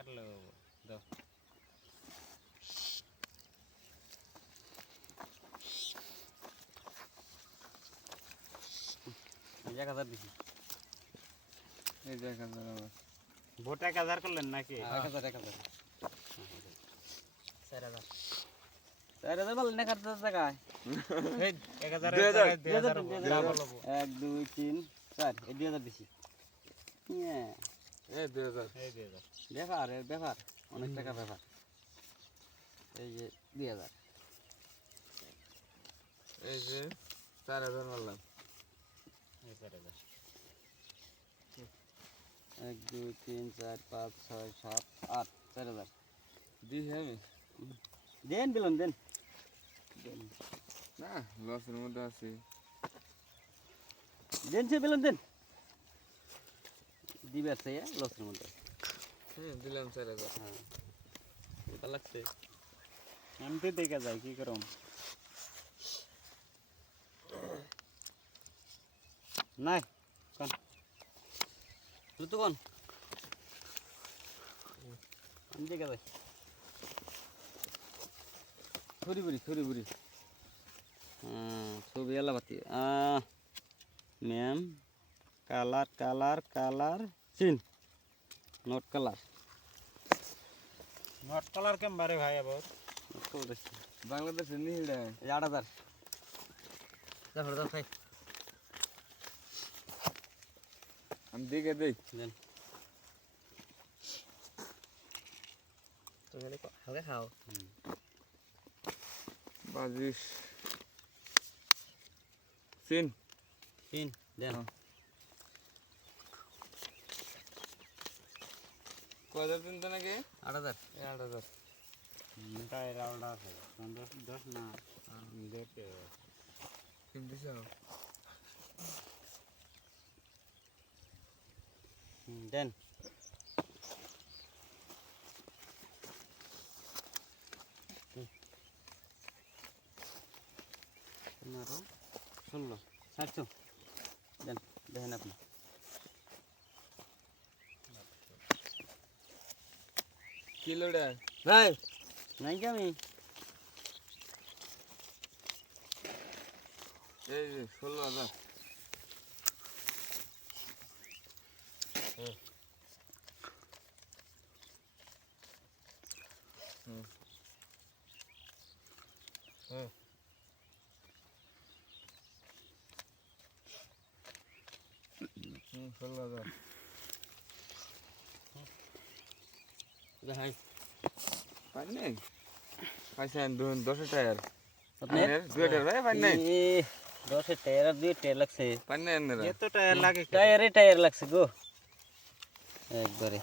কাটলো দাও এই 1000 দিছি এই যে 1000 আবার ভোট 1000 করলেন নাকি 1000 4000 4000 বল না কাটতে জায়গায় এই 1000 2000 2000 1 2 3 4 এই 2000 দিছি ইয়া এই 2000 এই 2000 ব্যাপার অনেক টাকা ব্যাপার এই যে 2000 এই যে 4000 মারলাম এই 4000 1 2 3 4 5 6 7 8 4000 দিছি আমি দেন দিলাম দেন না লসের মধ্যে আছি দেন সে দিলাম দেন দিবে আছে লসের মধ্যে দিলাম 4000 হ্যাঁ এটা লাগছে আমি তো দেখে যাই কি করম নাই কোন তুই কোন আমি দেখে যাই থরি বুড়ি ছবি এলা বাতি ম্যাম কালার চিন নট কালার নট কালার কেমবারে ভাই আবার বাংলাদেশের নীলটা 8000 দেখো দাও খাই আমি দেখে দেই দেন তুমি হালকা খাও বাজিস সিন চিন দেন কত দিন তো নাকি 8000 8000 তাই রাউন্ড আছে 10 না দেখতে কিন্তু দেন পনেরো 16 700 দেন দেখেন আপনি কিলোটা ভাই নাই কি আমি এই যে 16000 16000 দেখাই পাইনি পাইছেন 10 টায়ার আপনি দুই টায়ার ভাই পাইনি 10 টায়ার আর 2 টায়ার লাগছে পাইনি এনরা এত টায়ার লাগে টায়ারে টায়ার লাগছে গো একবারে